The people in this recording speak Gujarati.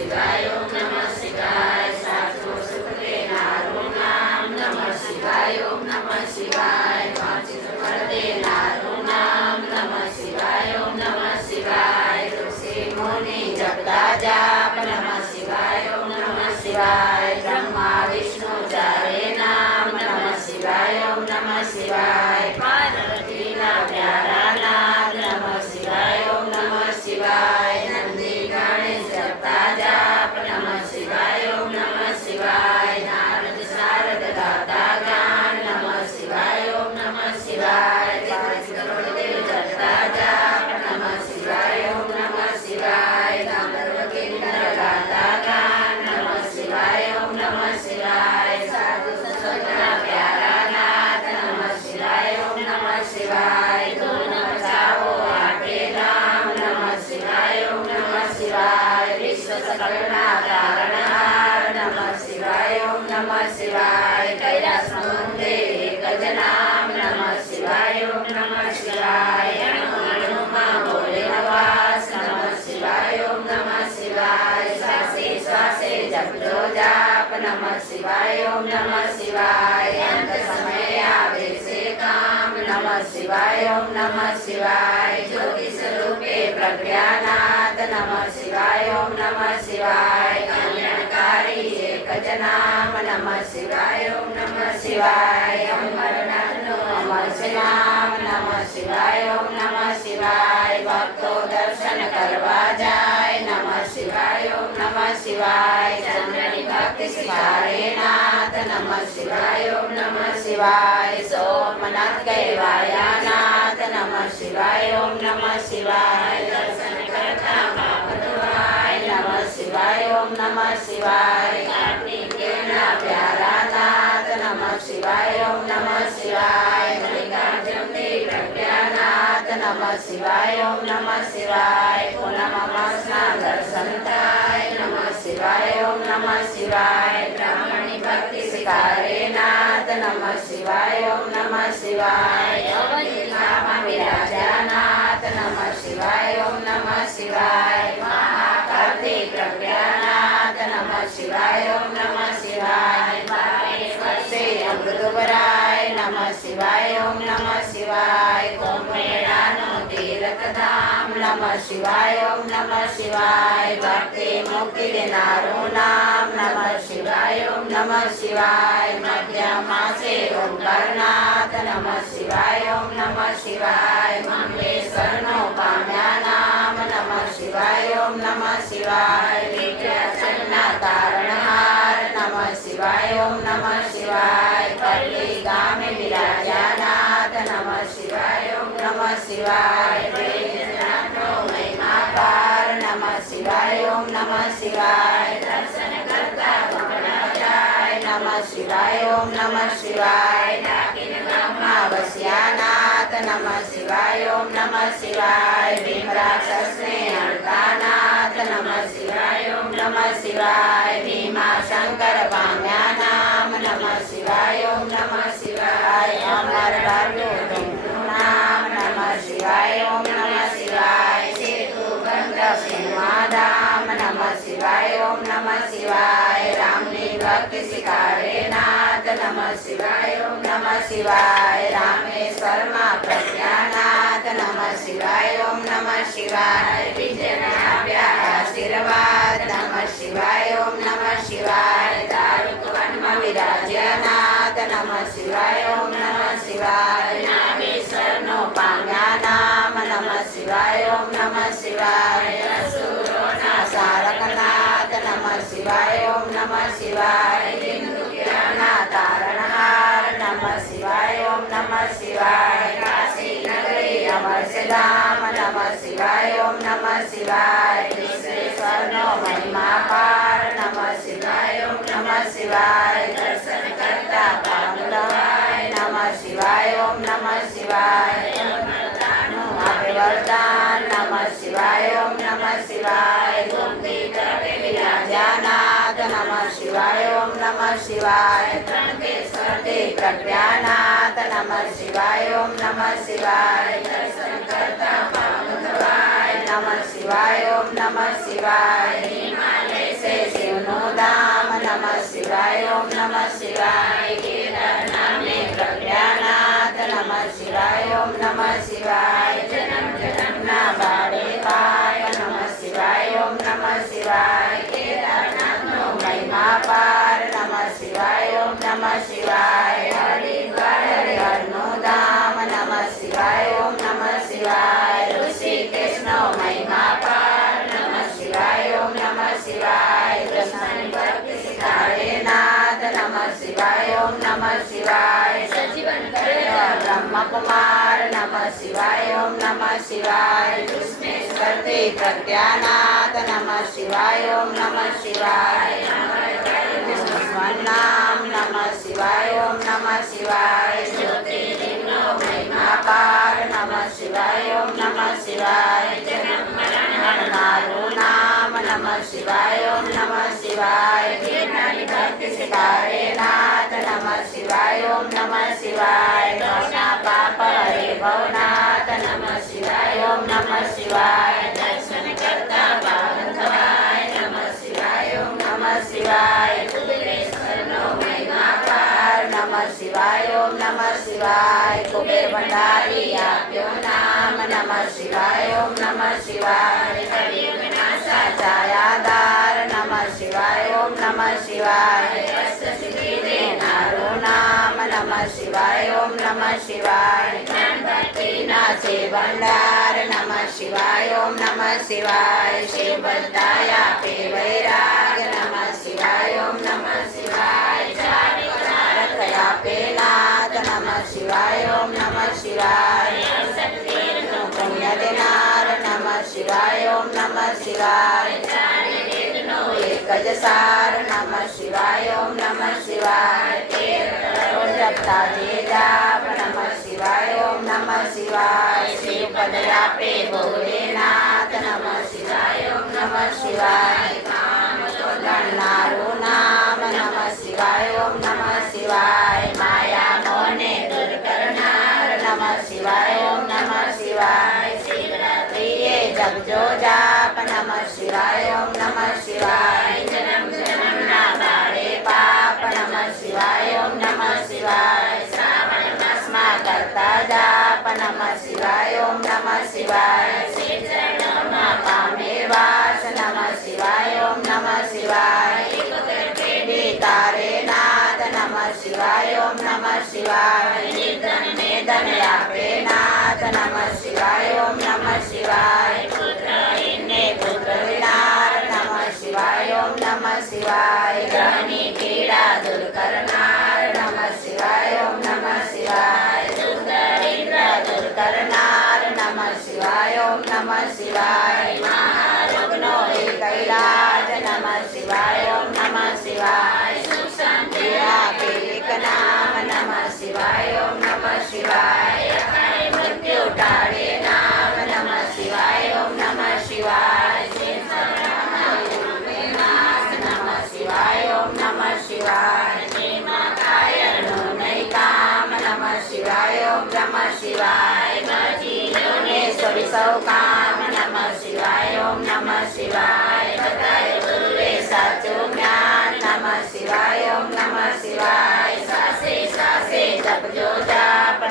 શિવાય ઓમ નમઃ શિવાય સાચું સુખ દેનારું નામ નમઃ શિવાય ઓમ નમઃ શિવાય વાંચિત ફળ દેનારું નામ નમઃ શિવાય ઓમ નમઃ શિવાય ઋષિ મુનિ જપતા જાપ નમઃ શિવાય ઓમ નમઃ શિવાય નમઃ શિવાય ઓમ નમઃ શિવાય અંત સમયે આવે છે કામ નમઃ શિવાય ઓમ નમઃ શિવાય જ્યોતિ સ્વરૂપે પ્રજ્ઞાનાથ નમઃ શિવાય ઓમ નમઃ શિવાય કલ્યાણકારી એક જ નામ નમઃ શિવાય ઓમ નમઃ શિવાય અમરનાથનું અમર છે નામ નમઃ શિવાય ઓમ નમઃ શિવાય ભક્તો દર્શન કરવા જાય નમઃ શિવાય ઓમ નમઃ શિવાય ચંદ્રની ભક્તિ શિવાય નાથ નમઃ શિવાય ઓમ નમઃ શિવાય સોમનાથ કહેવાયા નાથ નમઃ શિવાય ઓમ નમઃ શિવાય દર્શન નમઃ શિવાય નમઃ શિવાય પ્યારા નાથ નમઃ શિવાય ઓમ નમઃ શિવાય મલ્લિકાર્જુન પ્રજ્ઞાનાથ નમઃ શિવાય ઓમ નમઃ શિવાય પૂનમ અમાસના દર્શન થાય નમઃ શિવાય ઓમ નમઃ શિવાય બ્રાહ્મણી ભક્તિ શિકારે નાથ નમઃ શિવાય ઓમ નમઃ શિવાય વિરાજાનાથ નમઃ શિવાય નમઃ શિવાય ઓમ નમઃ શિવાય ભક્તિ મુક્તિ દેનારું નામ નમ શિવાય ઓમ નમઃ શિવાય મધ્ય માસે ઓમકારનાથ નમ શિવાય ઓમ નમઃ શિવાય મંગલેશ્વરનો પામ્યા નામ નમ શિવાય ઓમ નમઃ શિવાય વિદ્યાચલના તારણહાર નમ શિવાય ઓમ નમઃ શિવાય પલ્લી ગામે વિરાજાનાથ નમ શિવાય નમઃ શિવાય મહિમા નમ શિવાય ઓમ નમ શિવાય દર્શન કરતા પકડા જાય નમઃ શિવાય ઓમ નમ શિવાય ડાકીન ગામમાં વસ્યાનાથ નમ શિવાય ઓમ નમ શિવાય ભીમરાક્ષસને હણતાનાથ નમ શિવાય ઓમ નમ શિવાય ભીમા શંકર પામ્યા નામ નમ શિવાય ઓમ નમ શિવાય અમર નામ નમ શિવાય ઓમ નમ શિવાય સિંહાધામ નમ શિવાય ઓમ નમ શિવાય રામની ભક્તિ શિકારે નાથ નમ શિવાય ઓમ નમ શિવાય રામેશ્વરમાં પ્રજ્ઞાનાથ નમ શિવાય ઓમ નમ શિવાય વિજય શિવાય ઓમ નમઃ શિવાય હિન્દુના તારણહાર નમઃ શિવાય ઓમ નમઃ શિવાય કાશી નગરી અમર છે ધામ નમઃ શિવાય ઓમ નમઃ શિવાય વિશ્વેશ્વરનો મહિમા પાર નમઃ શિવાય ઓમ નમઃ શિવાય દર્શન કરતા પાપ લવાય નમઃ શિવાય ઓમ નમઃ શિવાય આપે વરદાન નમઃ શિવાય ઓમ નમઃ શિવાય શિવાય ઓમ નમઃ શિવાય. ત્રણકેશ્વર તે પ્રજ્ઞાનાથ નમઃ શિવાય ઓમ નમઃ શિવાય. દર્શન કરતા પાવનવાય નમઃ શિવાય ઓમ નમઃ શિવાય. હિમાલય સે શિવનું ધામ. નમઃ શિવાય ઓમ નમઃ શિવાય. કેદાર પ્રજ્ઞાનાથ. નમઃ શિવાય ઓમ નમઃ શિવાય. જન્મ જન્મના બાળે નાથ નમઃ શિવાય ઓમ નમઃ શિવાય સજીવન કરે બ્રહ્મકુમાર નમઃ શિવાય ઓમ નમઃ શિવાય કૃષ્ણેશ્વરથી પ્રજ્ઞાનાથ નમ શિવાય ઓમ નમ શિવાય નામ નમ શિવાય ઓમ નામ નમઃ શિવાય ઓમ નમઃ શિવાય ગિરનારી ભક્તિ શિવાય નાથ નમઃ શિવાય ઓમ નમઃ શિવાય ગૌના પાપ હરે ભવનાથ નમઃ શિવાય ઓમ નમઃ શિવાય દર્શન કરતા પાવન થવાય નમઃ શિવાય ઓમ નમઃ શિવાય શિવાય ઓમ નમઃ શિવાય કુબેર ભંડારી આપ્યો નામ નમઃ શિવાય ઓમ નમઃ શિવાય કલિયુગના નમ શિવાય ઓમ નમ શિવાય દેનારું નામ નમ શિવાય ઓમ નમ શિવાય ભક્તિના છે ભંડાર નમ શિવાય ઓમ નમ શિવાય શિવ શિવાય એક જ સાર નમઃ શિવાય ઓમ નમઃ શિવાય જપતા જે જાપ નમઃ શિવાય ઓમ નમઃ શિવાય શિવ પદ આપે ભોલેનાથ નમઃ શિવાય ઓમ નમઃ શિવાય ગણનારું નામ નમઃ નમઃ શિવાય જપજો જાપ નમ શિવાય ઓમ નમ શિવાય જન્મ જન્મના બાળે પાપ નમ શિવાય ઓમ નમ શિવાય શ્રાવણ માસમાં કરતા જાપ નમ શિવાય ઓમ નમ શિવાય શ્રી ચરણોમાં પામે વાસ નમ શિવાય ઓમ નમ શિવાય તારે શિવાય ઓમ નમઃ શિવાય નિર્ધન ને ધન આપે નાથ નમઃ નમઃ શિવાય શિવાય ભજીલોને સોરી સૌ કામ નમઃ શિવાય ઓમ નમઃ શિવાય બધાય ગુરુએ સાચું જ્ઞાન નમઃ શિવાય ઓમ નમઃ શિવાય સાસે સાસે જપજો જાપ